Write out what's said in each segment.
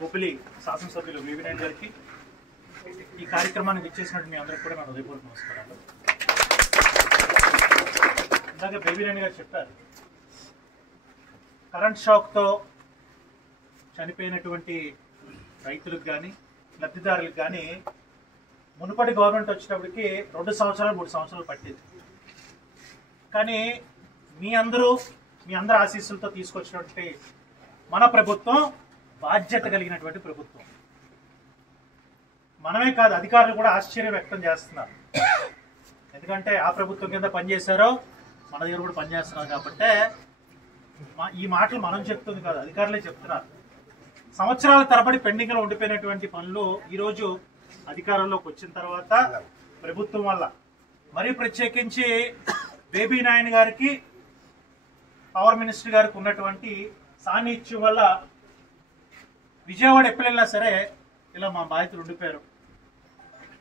బొబ్బిలి శాసనసభ్యులు బేబీనాయుడు గారికి ఈ కార్యక్రమానికి ఇచ్చేసినట్టు మీ అందరికి కూడా నా హృదయపూర్వక నమస్కారాలు. ఇందాక బేబీనాయుడు గారు చెప్పారు, కరెంట్ షాక్తో చనిపోయినటువంటి రైతులకు కానీ లబ్ధిదారులకు కానీ మునుపటి గవర్నమెంట్ వచ్చేటప్పటికి 2 సంవత్సరాలు 3 సంవత్సరాలు పట్టింది. కానీ మీ అందరి ఆశీస్సులతో తీసుకొచ్చినటువంటి మన ప్రభుత్వం బాధ్యత కలిగినటువంటి ప్రభుత్వం. మనమే కాదు, అధికారులు కూడా ఆశ్చర్యం వ్యక్తం చేస్తున్నారు. ఎందుకంటే ఆ ప్రభుత్వం కింద పనిచేశారో మన దగ్గర కూడా పనిచేస్తున్నారు కాబట్టి ఈ మాటలు మనం చెప్తుంది కాదు, అధికారులే చెప్తున్నారు. సంవత్సరాల తరబడి పెండింగ్లో ఉండిపోయినటువంటి పనులు ఈరోజు అధికారంలోకి వచ్చిన తర్వాత ప్రభుత్వం వల్ల, మరీ ప్రత్యేకించి బేబీనాయుడు గారికి పవర్ మినిస్టర్ గారికి ఉన్నటువంటి సాన్నిధ్యం వల్ల విజయవాడ ఎప్పుడు వెళ్ళినా సరే ఇలా మా బాధితులు ఉండిపోయారు.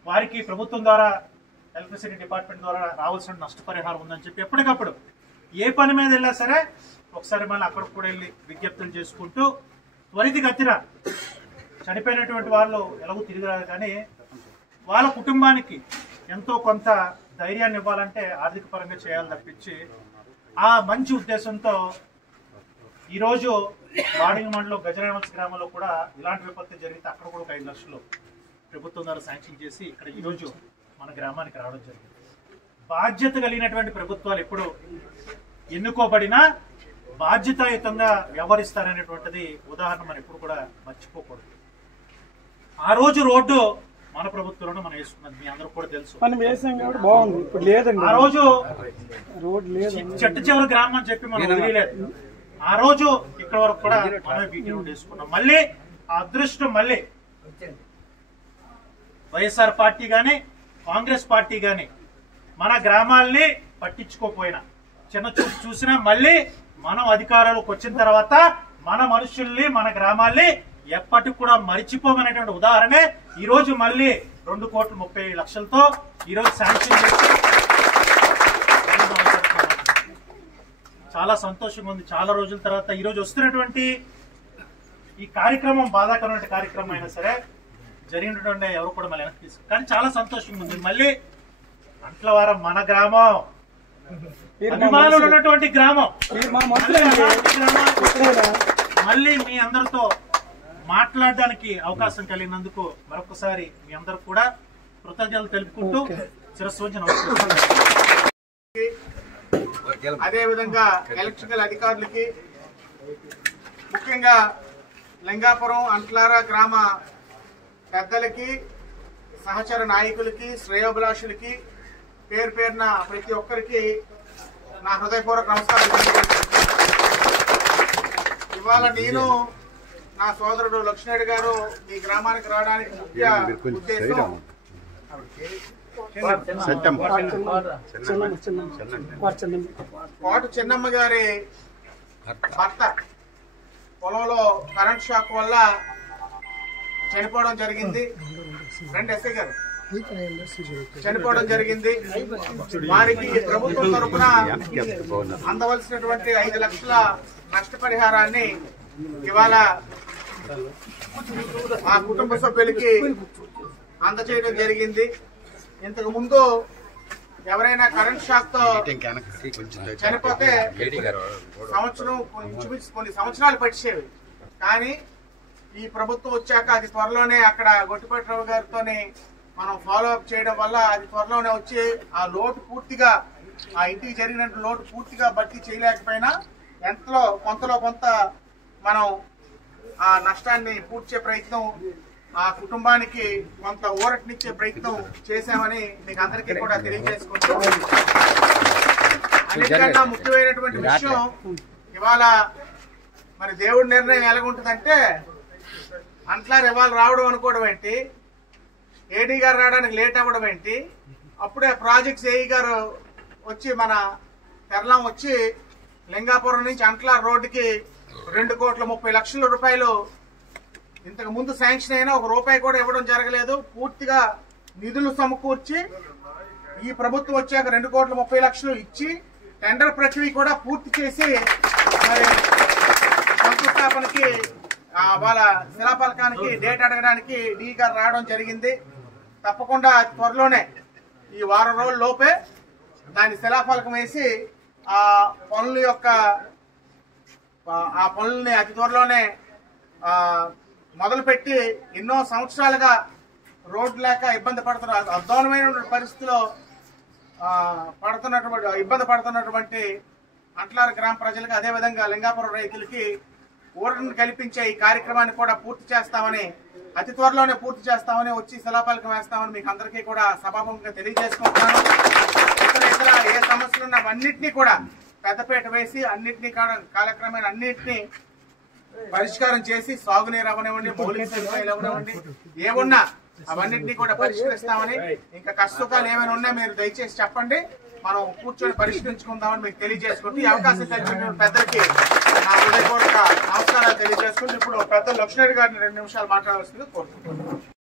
వారికి ప్రభుత్వం ద్వారా ఎలక్ట్రిసిటీ డిపార్ట్మెంట్ ద్వారా రావాల్సిన నష్టపరిహారం ఉందని చెప్పి ఎప్పటికప్పుడు ఏ పని మీద వెళ్ళినా సరే ఒకసారి మళ్ళీ అక్కడికి కూడా వెళ్ళి విజ్ఞప్తులు చేసుకుంటూ త్వరితగతిన చనిపోయినటువంటి వాళ్ళు ఎలాగో తిరిగిరారు, కానీ వాళ్ళ కుటుంబానికి ఎంతో కొంత ధైర్యాన్ని ఇవ్వాలంటే ఆర్థిక పరంగా చేయాలని తప్పించి ఆ మంచి ఉద్దేశంతో ఈరోజు బాడింగ్ మండలం గజరామల్స్ గ్రామంలో కూడా ఇలాంటి విపత్తు జరిగితే అక్కడ కూడా 5 లక్షలు ప్రభుత్వం ద్వారా శాంక్షన్ చేసి ఇక్కడ ఈరోజు మన గ్రామానికి రావడం జరిగింది. బాధ్యత కలిగినటువంటి ప్రభుత్వాలు ఎప్పుడు ఎన్నుకోబడినా బాధ్యతాయుతంగా వ్యవహరిస్తారనేటువంటిది ఉదాహరణ మనం ఎప్పుడు కూడా మర్చిపోకూడదు. ఆ రోజు రోడ్డు మన ప్రభుత్వంలో మనం వేసుకున్నది మీ అందరూ కూడా తెలుసు. ఆ రోజు చెట్టు చివరి గ్రామం అని చెప్పి మనం వదిలేదు. ఆ రోజు ఇక్కడ వరకు కూడా మనమే బీటీ రోడ్ వేసుకున్నాం. మళ్ళీ ఆ అదృష్టం మళ్ళీ వైఎస్ఆర్ పార్టీ గాని కాంగ్రెస్ పార్టీ గాని మన గ్రామాల్ని పట్టించుకోపోయినా చిన్న చూపు చూసినా మళ్ళీ మనం అధికారంలోకి వచ్చిన తర్వాత మన మనుషుల్ని మన గ్రామాల్ని ఎప్పటికి కూడా మరిచిపోమనేటువంటి ఉదాహరణే ఈ రోజు మళ్ళీ 2,30,00,000తో ఈరోజు శాంక్షన్ చేసి చాలా సంతోషంగా ఉంది. చాలా రోజుల తర్వాత ఈ రోజు వస్తున్నటువంటి ఈ కార్యక్రమం బాధాకరమైన కార్యక్రమం అయినా సరే జరిగినటువంటి ఎవరు కూడా మళ్ళీ వెనక్కి తీసుకు, కానీ చాలా సంతోషంగా ఉంది. మళ్ళీ అంట్లవారం మన గ్రామం, అభిమానులు ఉన్నటువంటి గ్రామం, మళ్ళీ మీ అందరితో మాట్లాడడానికి అవకాశం కలిగినందుకు మరొకసారి మీ అందరికి కూడా కృతజ్ఞతలు తెలుపుకుంటూ శిరస్సు వంచి నమస్కారం. అదేవిధంగా ఎలక్ట్రికల్ అధికారులకి, ముఖ్యంగా లింగాపురం అంట్లారా గ్రామ పెద్దలకి, సహచర నాయకులకి, శ్రేయోభిలాషులకి పేరు పేరున ప్రతి ఒక్కరికి నా హృదయపూర్వక నమస్కారం. ఇవాళ నేను నా సోదరుడు లక్ష్మణుడు గారు ఈ గ్రామానికి రావడానికి ముఖ్య ఉద్దేశం కోట చిన్నమ్మ గారి భర్త పొలంలో కరెంట్ షాక్ వల్ల చనిపోవడం జరిగింది. ఎస్ఐ గారు చనిపోవడం జరిగింది. వారికి ప్రభుత్వం తరఫున అందవలసినటువంటి 5 లక్షల నష్టపరిహారాన్ని ఇవాళ ఆ కుటుంబ సభ్యులకి అందజేయడం జరిగింది. ఇంతకు ముందు ఎవరైనా కరెంట్ షాక్ తో చనిపోతే కొన్ని సంవత్సరాలు పట్టేవి, కానీ ఈ ప్రభుత్వం వచ్చాక అది త్వరలోనే అక్కడ గొట్టిపట్టిరావు గారితో మనం ఫాలో అప్ చేయడం వల్ల అది త్వరలోనే వచ్చి ఆ లోటు పూర్తిగా, ఆ ఇంటికి జరిగిన లోటు పూర్తిగా భర్తీ చేయలేకపోయినా కొంతలో కొంత మనం ఆ నష్టాన్ని పూడ్చే ప్రయత్నం, ఆ కుటుంబానికి కొంత ఊరటనిచ్చే ప్రయత్నం చేశామని మీకు అందరికీ కూడా తెలియజేసుకుంటూ, అన్నిటికన్నా ముఖ్యమైనటువంటి విషయం ఇవాళ మరి దేవుడి నిర్ణయం ఎలాగుంటుందంటే, అంట్లార్ ఇవాళ రావడం అనుకోవడం ఏంటి, ఏడీ గారు రావడానికి లేట్ అవ్వడం ఏంటి, అప్పుడే ప్రాజెక్ట్స్ ఏఈ గారు వచ్చి మన తెరలం వచ్చి లింగాపురం నుంచి అంట్లార్ రోడ్డుకి 2,30,00,000 రూపాయలు ఇంతకు ముందు శాంక్షన్ అయినా ₹1 కూడా ఇవ్వడం జరగలేదు. పూర్తిగా నిధులు సమకూర్చి ఈ ప్రభుత్వం వచ్చాక 2,30,00,000 ఇచ్చి టెండర్ ప్రక్రియ కూడా పూర్తి చేసి మరి శంకుస్థాపనకి వాళ్ళ శిలాఫలకానికి డేట్ అడగడానికి డి గారు రావడం జరిగింది. తప్పకుండా త్వరలోనే ఈ వారం రోజుల లోపే దాని శిలాఫలకం వేసి ఆ పనుల్ని అతి త్వరలోనే మొదలుపెట్టి ఎన్నో సంవత్సరాలుగా రోడ్డు లేక ఇబ్బంది పడుతున్నారు, అధ్వానమైన పరిస్థితిలో ఇబ్బంది పడుతున్నటువంటి అంట్లార్ గ్రామ ప్రజలకు, అదేవిధంగా లింగాపురం రైతులకి ఊరటను కల్పించే ఈ కార్యక్రమాన్ని కూడా పూర్తి చేస్తామని, అతి త్వరలోనే పూర్తి చేస్తామని, వచ్చి శిలాఫలకం వేస్తామని మీకు అందరికీ కూడా సభాముఖంగా తెలియజేసుకుంటున్నాను. ఇతర ఏ సమస్యలు ఉన్నా అన్నింటినీ కూడా పెద్దపేట వేసి అన్నింటినీ కాలక్రమేణ అన్నింటినీ పరిష్కారం చేసి, సాగునీరు అవనివ్వండి, మౌలిక సదుపాయాలు అవనివ్వండి, ఏమున్నా అవన్నింటినీ కూడా పరిష్కరిస్తామని, ఇంకా కష్టసుఖాలు ఏమైనా ఉన్నా మీరు దయచేసి చెప్పండి, మనం కూర్చొని పరిష్కరించుకుందామని మీకు తెలియజేసుకుంటూ ఈ అవకాశం కల్పించిన పెద్దలకి నా హృదయపూర్వక నమస్కారాలు తెలియజేసుకుంటూ ఇప్పుడు పెద్ద లక్ష్మణ్ గారిని 2 నిమిషాలు మాట్లాడవలసిందిగా కోరుకుంటున్నాను.